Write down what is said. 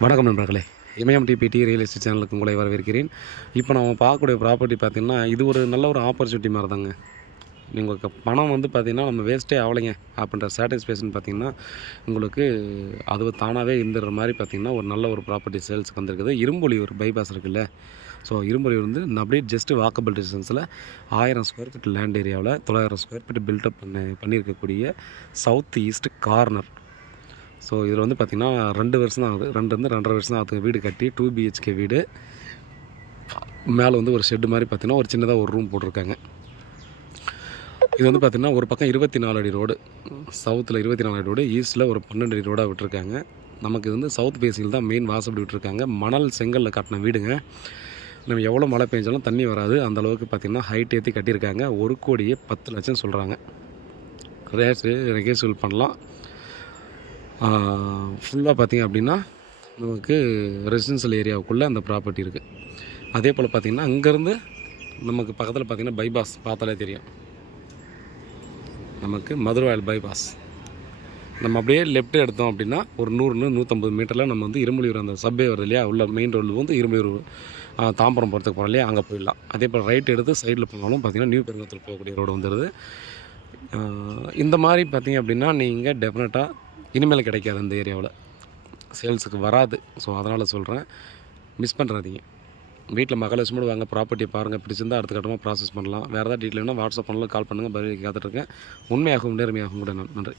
வணக்கம் நண்பர்களே, இமயம் DBT real estate சேனலுக்கு உங்களை வரவேற்கிறேன். இப்போ நம்ம பார்க்கக்கூடிய ப்ராப்பர்ட்டி பார்த்திங்கன்னா, இது ஒரு நல்ல ஒரு ஆப்பர்ச்சுனிட்டி மாதிரி தாங்க. உங்களுக்கு பணம் வந்து பார்த்திங்கன்னா நம்ம வேஸ்ட்டே ஆகலைங்க அப்படின்ற சாட்டிஸ்ஃபேக்ஷன் பார்த்திங்கன்னா உங்களுக்கு அது தானாகவே இருந்துடுற மாதிரி பார்த்திங்கன்னா ஒரு நல்ல ஒரு ப்ராப்பர்ட்டி சேல்ஸுக்கு வந்திருக்குது. இரும்புலி ஒரு பைபாஸ் இருக்குல்ல, ஸோ இரும்புலி வந்து அப்படியே ஜஸ்ட்டு வாக்கபிள் டிஸ்டன்ஸில் 1000 ஸ்கொயர் ஃபீட் லேண்ட் ஏரியாவில் 900 ஸ்கொயர் ஃபீட் பில்டப் பண்ணியிருக்கக்கூடிய சவுத் ஈஸ்ட் கார்னர். ஸோ இதில் வந்து பார்த்திங்கன்னா 2 வருஷம் தான் ஆகுது, 2.5 வருஷம் தான் ஆகுது வீடு கட்டி. 2 BHK வீடு. மேலே வந்து ஒரு ஷெட்டு மாதிரி பார்த்திங்கன்னா ஒரு சின்னதாக ஒரு ரூம் போட்டிருக்காங்க. இது வந்து பார்த்திங்கன்னா ஒரு பக்கம் 24 அடி ரோடு, சவுத்தில் 24 அடி ரோடு, ஈஸ்ட்டில் ஒரு 12 அடி ரோடாக விட்டுருக்காங்க. நமக்கு இது வந்து சவுத் பேசியில் தான் மெயின் வாசப்படி விட்டுருக்காங்க. மணல் செங்கலில் கட்டின வீடுங்க. நம்ம எவ்வளோ மழை பெஞ்சாலும் தண்ணி வராது, அந்தளவுக்கு பார்த்திங்கன்னா ஹைட் ஏற்றி கட்டியிருக்காங்க. 1,10,00,000 சொல்கிறாங்க. ரேட்டு நெகோசியபிள் பண்ணலாம். ஃபுல்லாக பார்த்திங்க அப்படின்னா நமக்கு ரெசிடென்ஷியல் ஏரியாவுக்குள்ளே அந்த ப்ராப்பர்ட்டி இருக்குது. அதே போல் பார்த்திங்கன்னா அங்கேருந்து நமக்கு பக்கத்தில் பார்த்திங்கன்னா பைபாஸ் பார்த்தாலே தெரியும், நமக்கு மதுரவாயல் பைபாஸ். நம்ம அப்படியே லெஃப்ட் எடுத்தோம் அப்படின்னா ஒரு 100-150 மீட்டரில் நம்ம வந்து இரும்புலியூர் அந்த சப்வே வருது இல்லையா, உள்ள மெயின் ரோடு வந்து இரும்புலியூர் தாம்பரம் போகிறதுக்கு போகிறோம் இல்லையா, அங்கே போயிடலாம். அதே போல் ரைட் எடுத்து சைடில் போனாலும் பார்த்திங்கன்னா நியூ பெருங்கத்தூர் போகக்கூடிய ரோடு வந்துடுது. இந்த மாதிரி பார்த்திங்க அப்படின்னா நீங்கள் டெஃபினட்டாக இனிமேல் கிடைக்காது, அந்த ஏரியாவில் சேல்ஸுக்கு வராது. ஸோ அதனால் சொல்கிறேன், மிஸ் பண்ணுறாதீங்க. வீட்டில் மகாலட்சுமியோடு வாங்க, ப்ராப்பர்ட்டியை பாருங்கள், பிடிச்சிருந்தால் அடுத்த கட்டமாக ப்ராசஸ் பண்ணலாம். வேறு ஏதாவது டீட்டெயில்னா வாட்ஸ்அப் பண்ணலாம், கால் பண்ணுங்கள், பதில் காத்துட்ருக்கேன். உண்மையாகவும் நேர்மையாகவும் கூட நன்றி.